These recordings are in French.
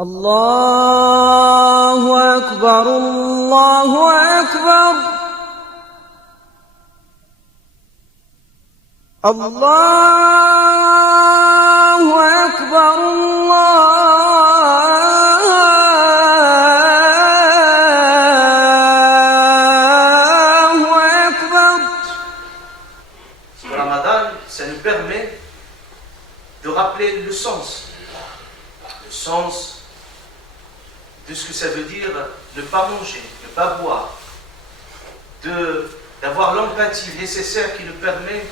الله أكبر الله أكبر الله أكبر الله أكبر. Le Ramadan, ça nous permet de rappeler le sens de ce que ça veut dire ne pas manger, ne pas boire, d'avoir l'empathie nécessaire qui nous permet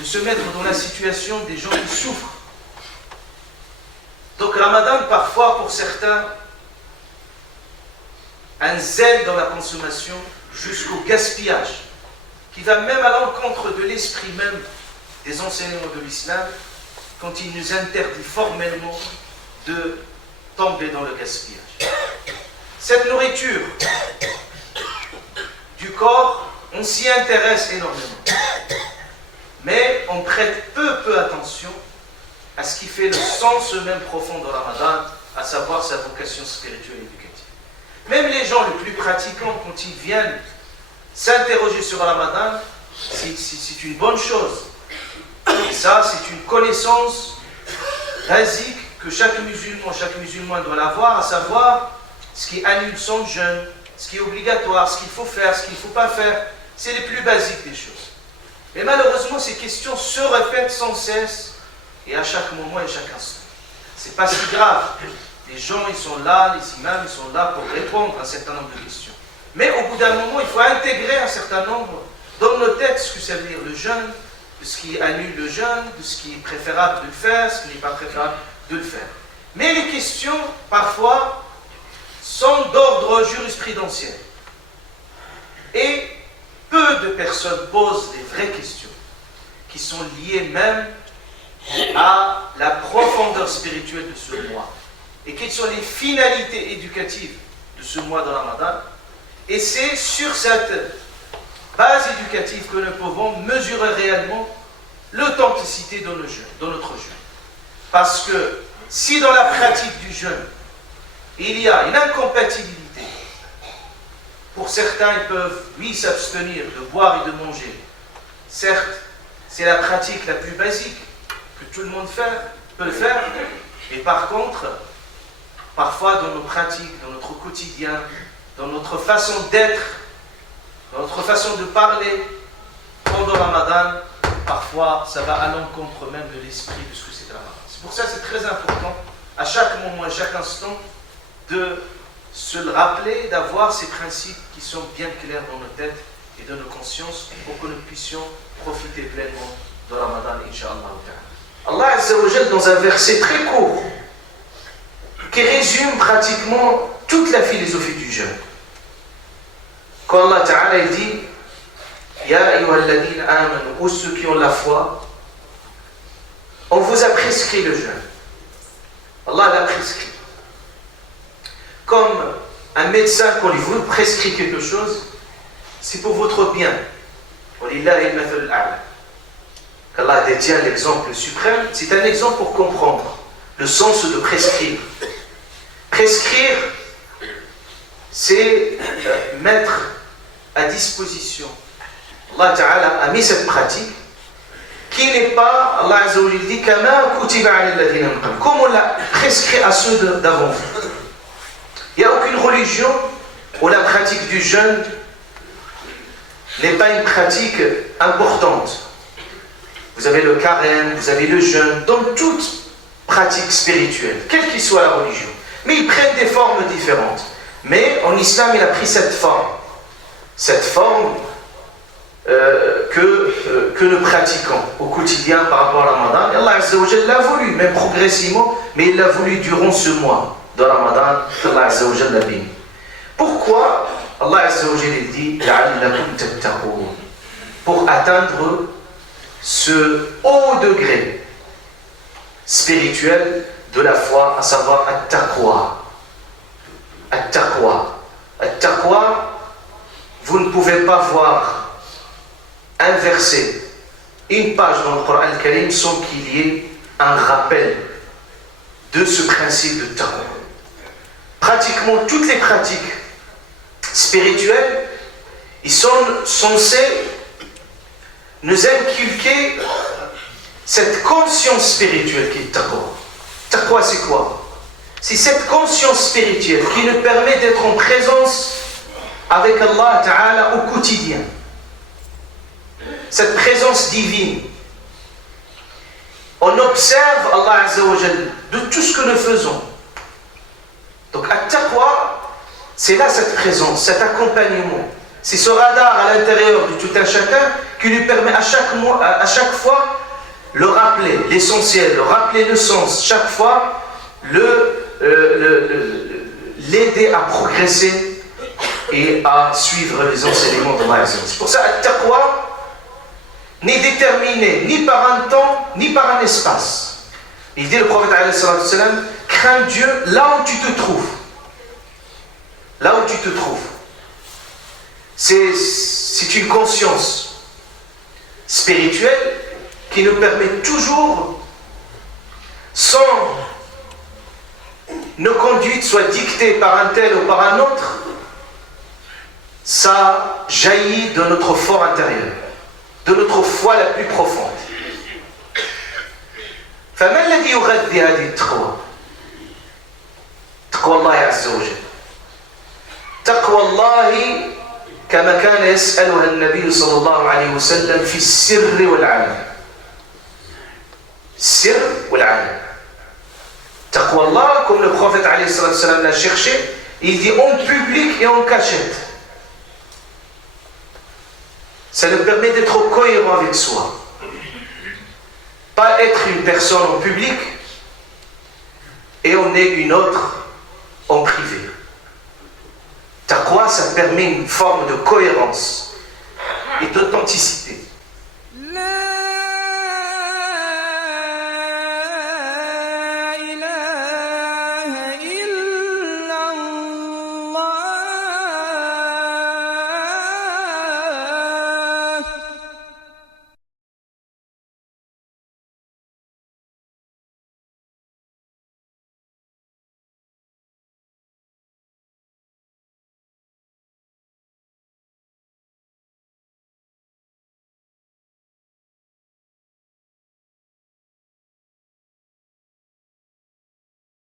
de se mettre dans la situation des gens qui souffrent. Donc Ramadan, parfois pour certains, un zèle dans la consommation jusqu'au gaspillage, qui va même à l'encontre de l'esprit même des enseignements de l'islam, quand il nous interdit formellement de tomber dans le gaspillage. Cette nourriture du corps, on s'y intéresse énormément. Mais on prête peu attention à ce qui fait le sens même profond de Ramadan, à savoir sa vocation spirituelle et éducative. Même les gens les plus pratiquants, quand ils viennent s'interroger sur Ramadan, c'est une bonne chose. Et ça, c'est une connaissance basique que chaque musulman doit l'avoir, à savoir ce qui annule son jeûne, ce qui est obligatoire, ce qu'il faut faire, ce qu'il ne faut pas faire. C'est les plus basiques des choses. Mais malheureusement, ces questions se répètent sans cesse et à chaque moment et à chaque instant. C'est pas si grave. Les gens, ils sont là, les imams, ils sont là pour répondre à un certain nombre de questions. Mais au bout d'un moment, il faut intégrer un certain nombre dans nos têtes ce que ça veut dire le jeûne, de ce qui annule le jeûne, de ce qui est préférable de le faire, ce qui n'est pas préférable de le faire. Mais les questions, parfois, sont d'ordre jurisprudentiel. Et peu de personnes posent des vraies questions qui sont liées même à la profondeur spirituelle de ce mois. Et quelles sont les finalités éducatives de ce mois de Ramadan. Et c'est sur cette base éducative que nous pouvons mesurer réellement l'authenticité de notre jeûne. Parce que si dans la pratique du jeûne, il y a une incompatibilité, pour certains ils peuvent, oui, s'abstenir de boire et de manger. Certes, c'est la pratique la plus basique que tout le monde peut faire, et par contre, parfois dans nos pratiques, dans notre quotidien, dans notre façon d'être, dans notre façon de parler, pendant le Ramadan, parfois ça va à l'encontre même de l'esprit de ce que c'est le Ramadan. C'est pour ça que c'est très important, à chaque moment, à chaque instant, de se le rappeler, d'avoir ces principes qui sont bien clairs dans nos têtes et dans nos consciences pour que nous puissions profiter pleinement de Ramadan, Inch'Allah. Allah Azza wa Jal, dans un verset très court, qui résume pratiquement toute la philosophie du jeûne. Quand Allah Ta'ala dit Ya ayyuhalladhina amanu, ou ceux qui ont la foi, on vous a prescrit le jeûne. Allah l'a prescrit. Comme un médecin, quand il vous prescrit quelque chose, c'est pour votre bien. Qu'Allah détient l'exemple suprême, c'est un exemple pour comprendre le sens de prescrire. Prescrire, c'est mettre à disposition. Allah Ta'ala a mis cette pratique qui n'est pas, Allah Azza wa Jalla dit, comme on l'a prescrit à ceux d'avant vous. Il n'y a aucune religion où la pratique du jeûne n'est pas une pratique importante. Vous avez le carême, vous avez le jeûne, dans toute pratique spirituelle, quelle qu'il soit la religion. Mais ils prennent des formes différentes. Mais en islam, il a pris cette forme que nous pratiquons au quotidien par rapport à Ramadan. Et Allah Azza wa Jalla l'a voulu, même progressivement, mais il l'a voulu durant ce mois de Ramadan qu'Allah Azza wa Jalla l'a béni. Pourquoi Allah Azza wa Jalla dit la'allakum tattaqun, pour atteindre ce haut degré spirituel de la foi, à savoir at-taqwa. At-taqwa. At-taqwa, vous ne pouvez pas voir un verset, une page dans le Coran al-Karim sans qu'il y ait un rappel de ce principe de taqwa. Pratiquement toutes les pratiques spirituelles, ils sont censés nous inculquer cette conscience spirituelle qui est taqwa. Taqwa, c'est quoi? C'est cette conscience spirituelle qui nous permet d'être en présence avec Allah Ta'ala au quotidien. Cette présence divine. On observe Allah Azza wa Jal de tout ce que nous faisons. Donc, at-taqwa, c'est là cette présence, cet accompagnement. C'est ce radar à l'intérieur de tout un chacun qui lui permet à chaque fois le rappeler, l'essentiel, le rappeler le sens, chaque fois l'aider à progresser et à suivre les enseignements d'Allah. C'est pour ça que at-taqwa n'est déterminé ni par un temps, ni par un espace. Il dit le prophète alayhi salam, crains Dieu là où tu te trouves. Là où tu te trouves. C'est une conscience spirituelle qui nous permet toujours, sans nos conduites soient dictées par un tel ou par un autre, ça jaillit de notre fort intérieur, de notre foi la plus profonde. فما الذي يغذي هذه التقوى؟ تقوى الله عز وجل. تقوى الله كما كان يسألها النبي صلى الله عليه وسلم في السر والعلن. السر والعلن. تقوى الله, comme le prophète alayhi salam l'a cherché, il dit en public et en cachette. Ça nous permet d'être cohérent avec soi. Pas être une personne en public et on est une autre en privé. Taqwa, ça permet une forme de cohérence et d'authenticité.